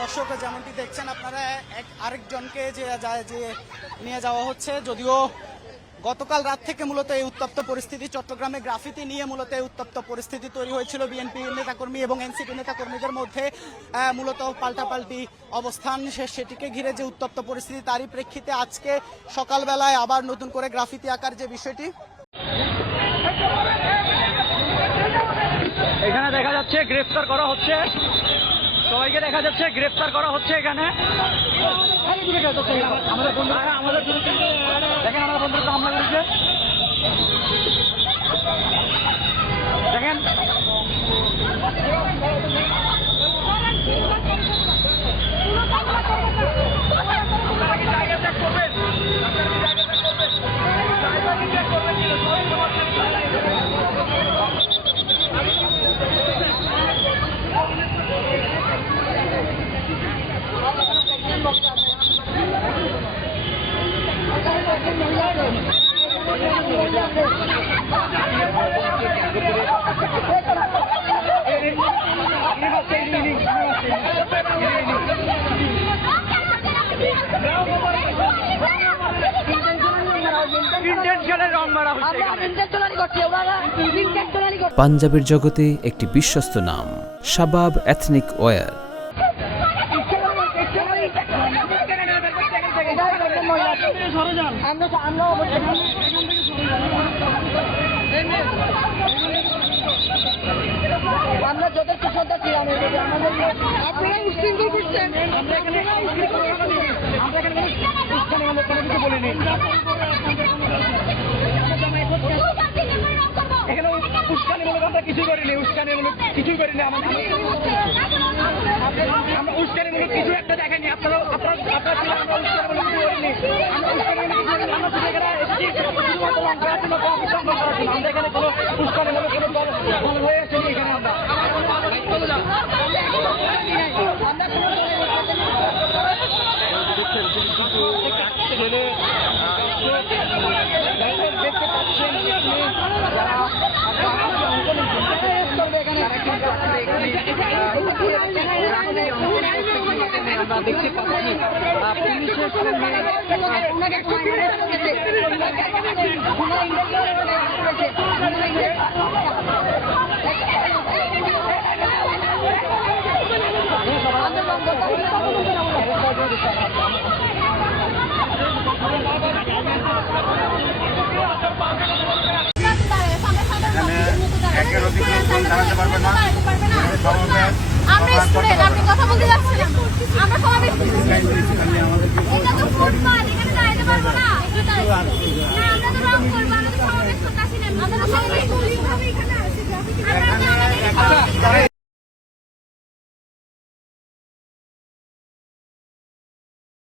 দর্শক যেমনটি দেখছেন আপনারা আরেকজনকে যে নিয়ে যাওয়া হচ্ছে, যদিও গতকাল রাত থেকে মূলত এই উত্তপ্ত পরিস্থিতি, চট্টগ্রামে গ্রাফিতি নিয়ে মূলত এই উত্তপ্ত পরিস্থিতি তৈরি হয়েছিল বিএনপি নেতাকর্মী এবং এনসিপি নেতাকর্মীদের মধ্যে। মূলত পাল্টাপাল্টি অবস্থান, সেটিকে ঘিরে যে উত্তপ্ত পরিস্থিতি, তারই প্রেক্ষিতে আজকে সকালবেলায় আবার নতুন করে গ্রাফিতি আঁকার যে বিষয়টি এখানে দেখা যাচ্ছে গ্রেফতার করা হচ্ছে, সবাইকে দেখা যাচ্ছে গ্রেফতার করা হচ্ছে এখানে। আমাদের বন্ধুরা দেখেন, আমার বন্ধুরা হামলা করেছে, দেখেন পাঞ্জাবের জগতে একটি বিশ্বস্ত নাম, শাবাব এথনিক ওয়্যার। আমরা যথেষ্ট শ্রদ্ধা ছিলাম, আপনারা উশৃঙ্খল করছেন, আমরা এখানে কিছু বলিনি, এখানে উস্কানিমূলক আমরা কিছুই করিনি, উস্কানিমূলক কিছুই করিনি, আমরা উস্কানিমূলক কিছু একটা দেখেনি, আপনারা আমরা এখানে কোনো উস্কানিমূলক কোনো দল হয়ে আসেনি, এখানে আমরা দেখতে পাচ্ছেন আমরা দেখতে পাচ্ছি পুলিশের আমরা স্টুডেন্ট, আপনি কথা বলতে যাচ্ছেন, আমরা সমাবেশ এটা তো ফুটবল, এখানে দাঁড়াতে পারবো না, আমরা তো রং করবো, আমরা তো সমাবেশ করতে আসি না, আমরা তো সমাবেশ করবো, এখানে আসি